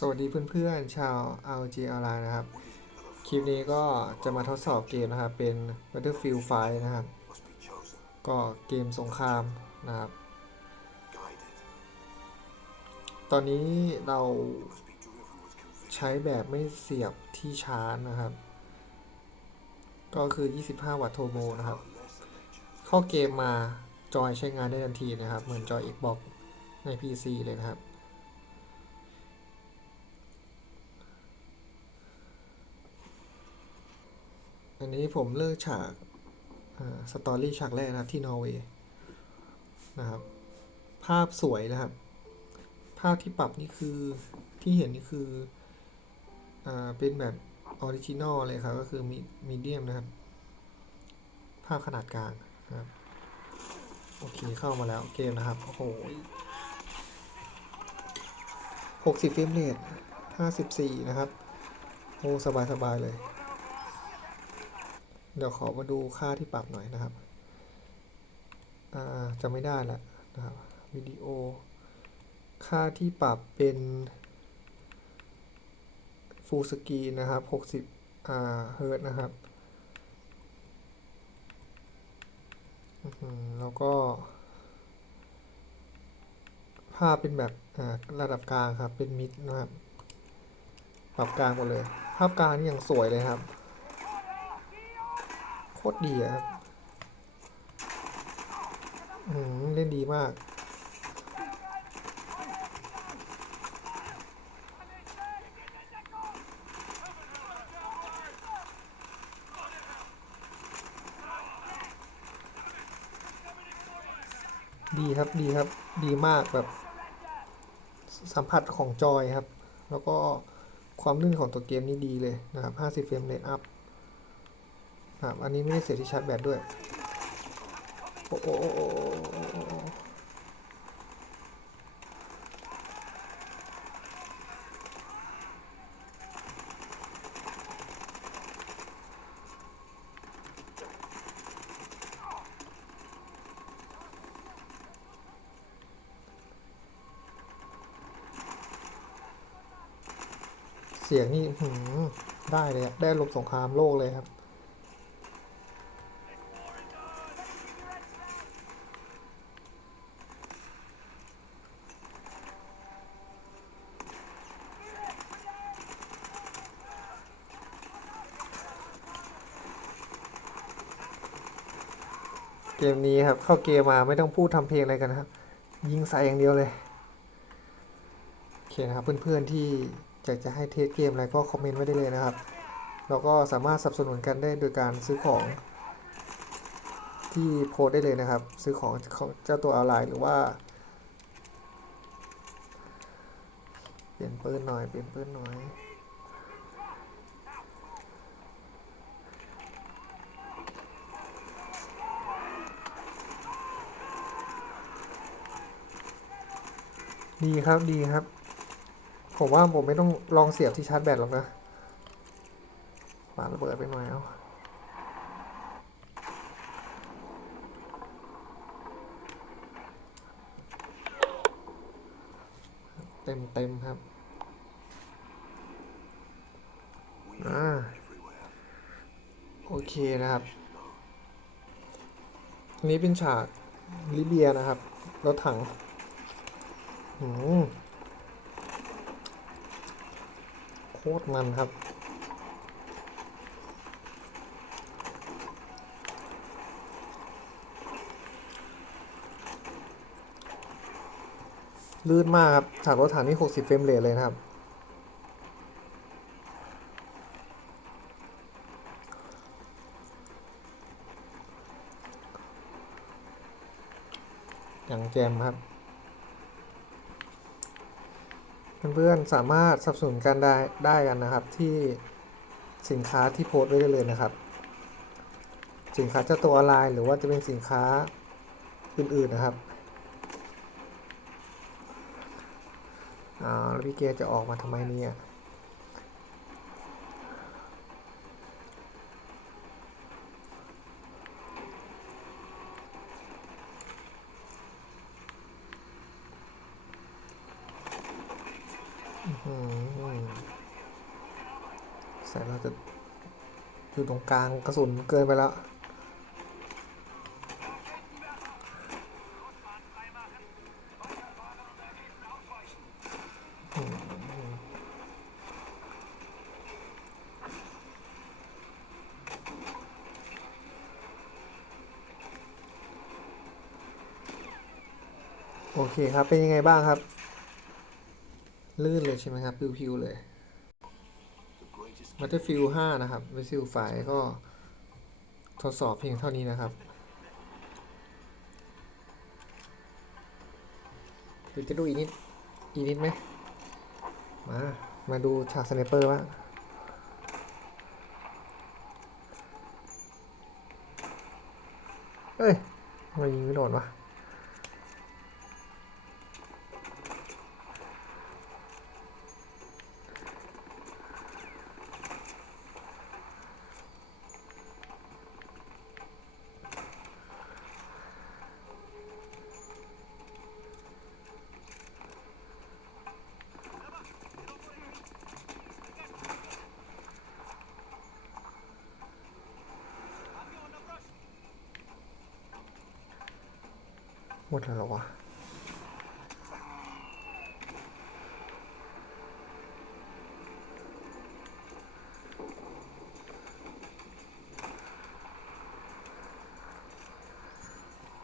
สวัสดีเพื่อนๆชาว RG Online นะครับ คลิปนี้ก็จะมาทดสอบเกมนะครับ เป็น Battlefield 5 นะครับ ก็เกมสงครามนะครับ ตอนนี้เราใช้แบบไม่เสียบที่ชาร์จนะครับ ก็คือ 25 วัตต์โทโบนะครับ เข้าเกมมาจอยใช้งานได้ทันทีนะครับ เหมือนจอย Xbox ใน PC เลยนะครับ อันนี้ผมเลือกฉากสตอรี่ฉากแรกนะครับที่นอร์เวย์นะครับ ภาพสวยนะครับ ภาพที่ปรับนี่คือที่เห็นนี่คืออเป็นแบบออริจินอลเลยครับ ก็คือมีมีเดียมนะครับ ภาพขนาดกลางนะครับโอเคเข้ามาแล้วเกมนะครับ โอ้โหหกสิบเฟรมเรทห้าสิบสี่นะครับ โอ้ สบาย สบายเลย เดี๋ยวขอมาดูค่าที่ปรับหน่อยนะครับจะไม่ได้ละนะครับวิดีโอ ค่าที่ปรับเป็น Full Screen นะครับ 60อ่าเฮิร์ตนะครับ แล้วก็ ภาพเป็นแบบระดับกลางครับ เป็นมิดนะครับ ปรับกลางหมดเลย ภาพกลางนี่ยังสวยเลยครับ ตรดีครับเล่นดีมากดีครับดีครับดีมากแบบ สัมผัสของจอยครับ แล้วก็ความลื่นของตัวเกมนี่ดีเลยนะครับ 50 เฟรมเรทอัพ ครับอันนี้ไม่ได้เสียที่ชาร์จแบตด้วย โอ้โเสียงนี่ได้เลยได้ลมสงครามโลกเลยครับ เกมนี้ครับ เข้าเกมมาไม่ต้องพูดทำเพลงอะไรกันครับ ยิงใส่อย่างเดียวเลยโอเคนะครับเพื่อนๆที่อยากจะให้เทสเกมอะไรก็คอมเมนต์ไว้ได้เลยนะครับแล้วก็สามารถสนับสนุนกันได้โดยการซื้อของ ที่โพสได้เลยนะครับ ซื้อของของเจ้าตัวออนไลน์หรือว่า เปลี่ยนปืนหน่อยเปลี่ยนปืนหน่อย ดีครับดีครับ ผมว่าผมไม่ต้องลองเสียบที่ชาร์จแบตหรอกนะปาระเบิดไปหน่อยเอาเต็มเต็มครับอ่าโอเคนะครับนี้เป็นฉากลิเบียนะครับรถถัง โคตรมันครับ ลื่นมากครับฉากรถถังนี่60 เฟรมเรทเลยนะครับ อย่างแจมครับ เพื่อนๆสามารถสับสนกันได้ได้กันนะครับที่สินค้าที่โพสต์ไว้ได้เลยนะครับ สินค้าเจ้าตัวออนไลน์หรือว่าจะเป็นสินค้าอื่นๆนะครับอ่าแล้วพี่เกจะออกมาทำไมเนี่ยอื้อหื ม แสงเราจะอยู่ตรงกลางกระสุนเกินไปแล้วโอเคครับ เป็นยังไงบ้างครับ ลื่นเลยใช่ไหมครับ พิวๆเลย Battlefield 5 นะครับ Battlefield 5 ก็ทดสอบเพียงเท่านี้นะครับหรือจะดูอีกนิด อีกนิดไหม มา มาดูฉากสไนเปอร์บ้าเฮ้ยทำไมยิงไม่โดนวะ ดแล้วหรอวะ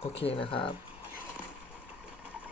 โอเคนะครับ